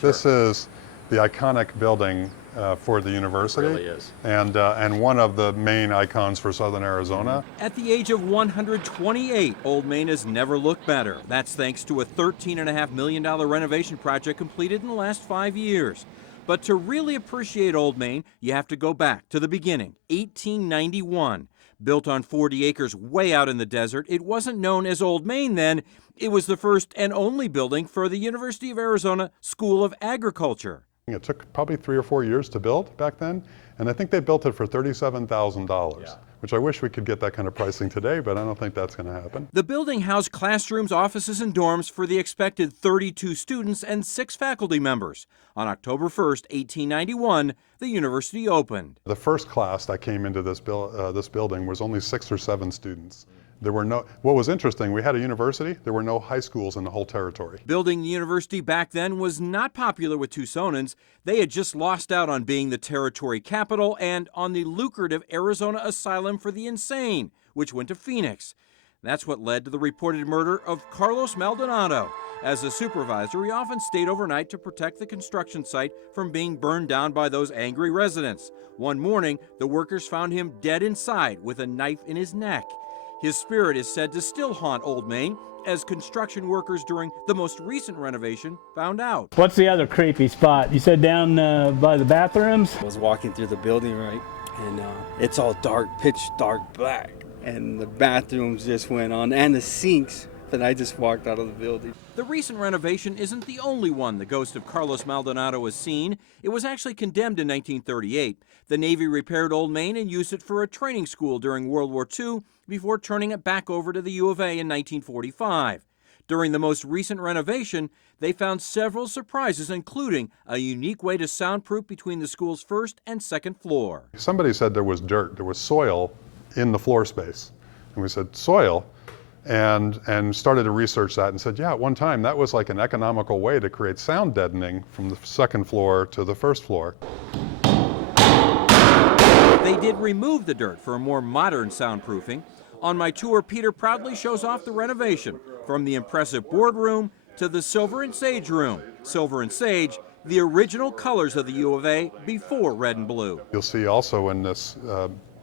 This is the iconic building for the university. It really is. And one of the main icons for Southern Arizona. At the age of 128, Old Main has never looked better. That's thanks to a $13.5 million renovation project completed in the last 5 years. But to really appreciate Old Main, you have to go back to the beginning, 1891. Built on 40 acres way out in the desert, it wasn't known as Old Main then. It was the first and only building for the University of Arizona School of Agriculture. It took probably 3 or 4 years to build back then, and I think they built it for $37,000, which I wish we could get that kind of pricing today, but I don't think that's going to happen. The building housed classrooms, offices, and dorms for the expected 32 students and 6 faculty members. On October 1st, 1891, the university opened. The first class that came into this building was only 6 or 7 students. There were no, what was interesting, we had a university, there were no high schools in the whole territory. Building the university back then was not popular with Tucsonans. They had just lost out on being the territory capital and on the lucrative Arizona Asylum for the Insane, which went to Phoenix. That's what led to the reported murder of Carlos Maldonado. As a supervisor, he often stayed overnight to protect the construction site from being burned down by those angry residents. One morning, the workers found him dead inside with a knife in his neck. His spirit is said to still haunt Old Main, as construction workers during the most recent renovation found out. What's the other creepy spot? You said down by the bathrooms? I was walking through the building, right, and it's all dark, pitch dark black, and the bathrooms just went on, and the sinks, but I just walked out of the building. The recent renovation isn't the only one the ghost of Carlos Maldonado has seen. It was actually condemned in 1938. The Navy repaired Old Main and used it for a training school during World War II before turning it back over to the U of A in 1945. During the most recent renovation, they found several surprises, including a unique way to soundproof between the school's first and second floor. Somebody said there was dirt, there was soil in the floor space. And we said, soil? And started to research that and said, yeah, at one time that was like an economical way to create sound deadening from the second floor to the first floor. They did remove the dirt for a more modern soundproofing. On my tour, Peter proudly shows off the renovation, from the impressive boardroom to the Silver and Sage room. Silver and Sage, the original colors of the U of A before red and blue. You'll see also in this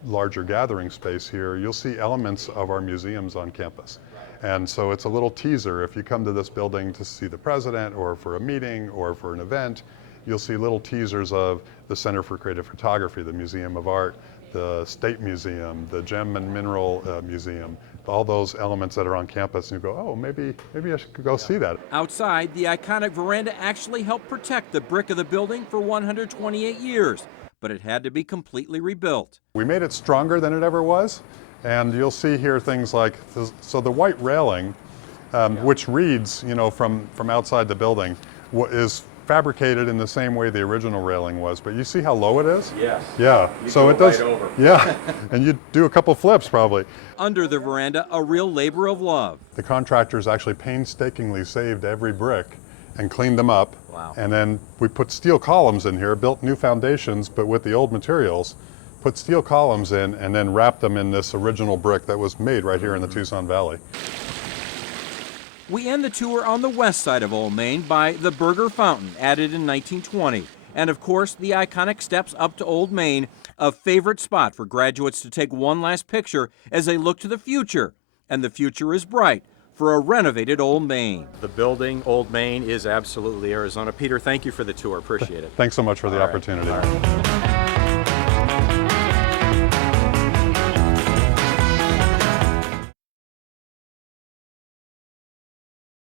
larger gathering space here, you'll see elements of our museums on campus. And so it's a little teaser. If you come to this building to see the president or for a meeting or for an event, you'll see little teasers of the Center for Creative Photography, the Museum of Art, the State Museum, the Gem and Mineral Museum, all those elements that are on campus, and you go, oh, maybe I should go see that. Outside, the iconic veranda actually helped protect the brick of the building for 128 years, but it had to be completely rebuilt. We made it stronger than it ever was, and you'll see here things like, so the white railing, which reads, you know, from outside the building, is fabricated in the same way the original railing was, but you see how low it is? Yes. Yeah. You so go it does. right over. Yeah. And you do a couple flips probably. Under the veranda, a real labor of love. The contractors actually painstakingly saved every brick and cleaned them up. Wow. And then we put steel columns in here, built new foundations, but with the old materials, put steel columns in, and then wrapped them in this original brick that was made right here in the Tucson Valley. We end the tour on the west side of Old Main by the Burger Fountain, added in 1920. And of course, the iconic steps up to Old Main, a favorite spot for graduates to take one last picture as they look to the future. And the future is bright for a renovated Old Main. The building, Old Main, is absolutely Arizona. Peter, thank you for the tour. Appreciate it. Thanks so much for the opportunity.